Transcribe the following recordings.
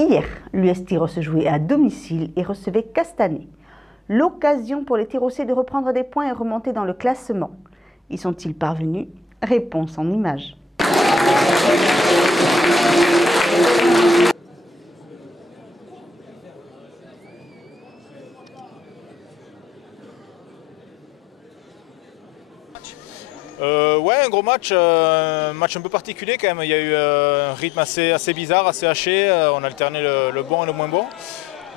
Hier, l'US Tyros se jouait à domicile et recevait Castanet. L'occasion pour les Tyrossais de reprendre des points et remonter dans le classement. Y sont-ils parvenus? Réponse en images. Ouais, un gros match, un match un peu particulier quand même. Il y a eu un rythme assez bizarre, assez haché. On a alterné le bon et le moins bon.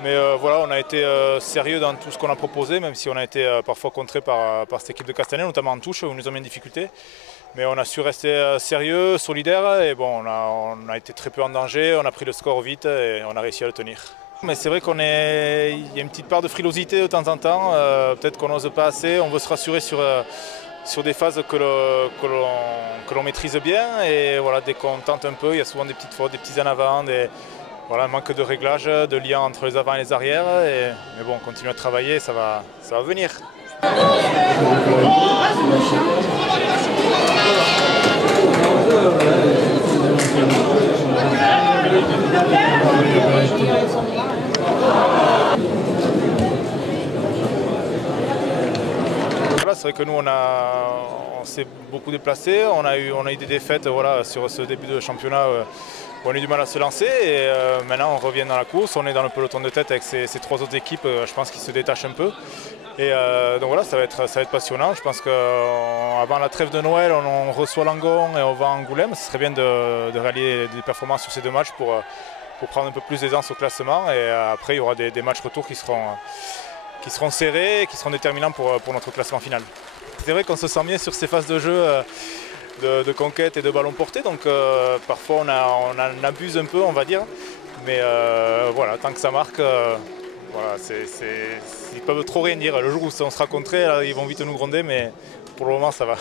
Mais voilà, on a été sérieux dans tout ce qu'on a proposé, même si on a été parfois contré par cette équipe de Castanet, notamment en touche, où ils nous ont mis en difficulté. Mais on a su rester sérieux, solidaire, et bon, on a été très peu en danger, on a pris le score vite et on a réussi à le tenir. Mais c'est vrai qu'il y a une petite part de frilosité de temps en temps, peut-être qu'on n'ose pas assez, on veut se rassurer sur des phases que l'on maîtrise bien, et voilà, dès qu'on tente un peu, il y a souvent des petites fautes, des petits en avant, voilà, un manque de réglage, de lien entre les avant et les arrières, mais bon, on continue à travailler, ça va venir. C'est vrai que nous on s'est beaucoup déplacé, on a eu des défaites voilà, sur ce début de championnat où on a eu du mal à se lancer, et maintenant on revient dans la course, on est dans le peloton de tête avec ces trois autres équipes, je pense qu'ils se détachent un peu. Et donc voilà, ça va être passionnant. Je pense qu'avant la trêve de Noël, on reçoit Langon et on va à Angoulême. Ce serait bien de réaliser des performances sur ces deux matchs pour prendre un peu plus d'aisance au classement, et après il y aura des matchs retour qui seront serrés et qui seront déterminants pour notre classement final. C'est vrai qu'on se sent bien sur ces phases de jeu de conquête et de ballon porté, donc parfois on en abuse un peu, on va dire, mais voilà, tant que ça marque, voilà, ils peuvent trop rien dire. Le jour où on sera contré, là, ils vont vite nous gronder, mais pour le moment ça va.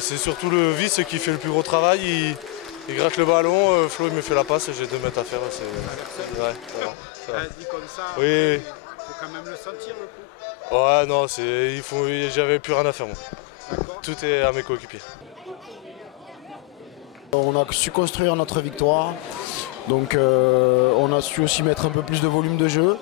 C'est surtout le vice qui fait le plus gros travail, il gratte le ballon, Flo il me fait la passe et j'ai 2 mètres à faire. Ouais, voilà. Dit comme ça, oui. Il faut quand même le sentir le coup. Ouais, non, j'avais plus rien à faire moi. Tout est à mes coéquipiers. On a su construire notre victoire, donc on a su aussi mettre un peu plus de volume de jeu,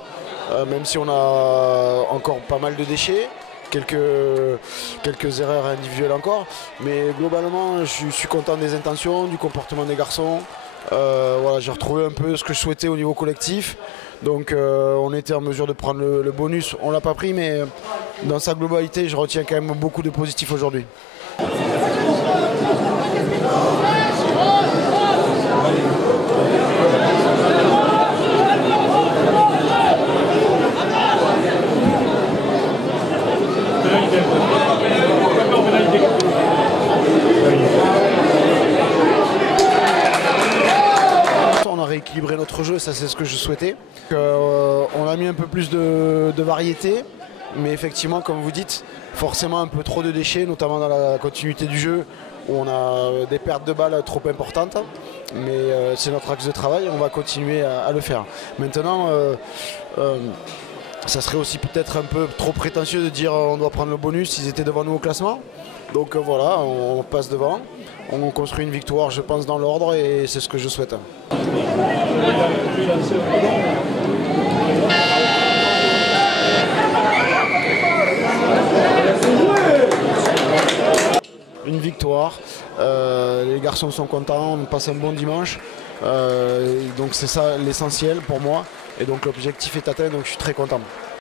même si on a encore pas mal de déchets. Quelques erreurs individuelles encore, mais globalement je suis content des intentions, du comportement des garçons. Voilà, j'ai retrouvé un peu ce que je souhaitais au niveau collectif, donc on était en mesure de prendre le bonus. On ne l'a pas pris, mais dans sa globalité je retiens quand même beaucoup de positifs aujourd'hui. On a rééquilibré notre jeu, ça c'est ce que je souhaitais. On a mis un peu plus de variété, mais effectivement comme vous dites, forcément un peu trop de déchets, notamment dans la continuité du jeu, où on a des pertes de balles trop importantes, mais c'est notre axe de travail, on va continuer à le faire. Maintenant, ça serait aussi peut-être un peu trop prétentieux de dire on doit prendre le bonus, ils étaient devant nous au classement. Donc voilà, on passe devant, on construit une victoire je pense dans l'ordre, et c'est ce que je souhaite. Une victoire, les garçons sont contents, on passe un bon dimanche, donc c'est ça l'essentiel pour moi, et donc l'objectif est atteint, donc je suis très content.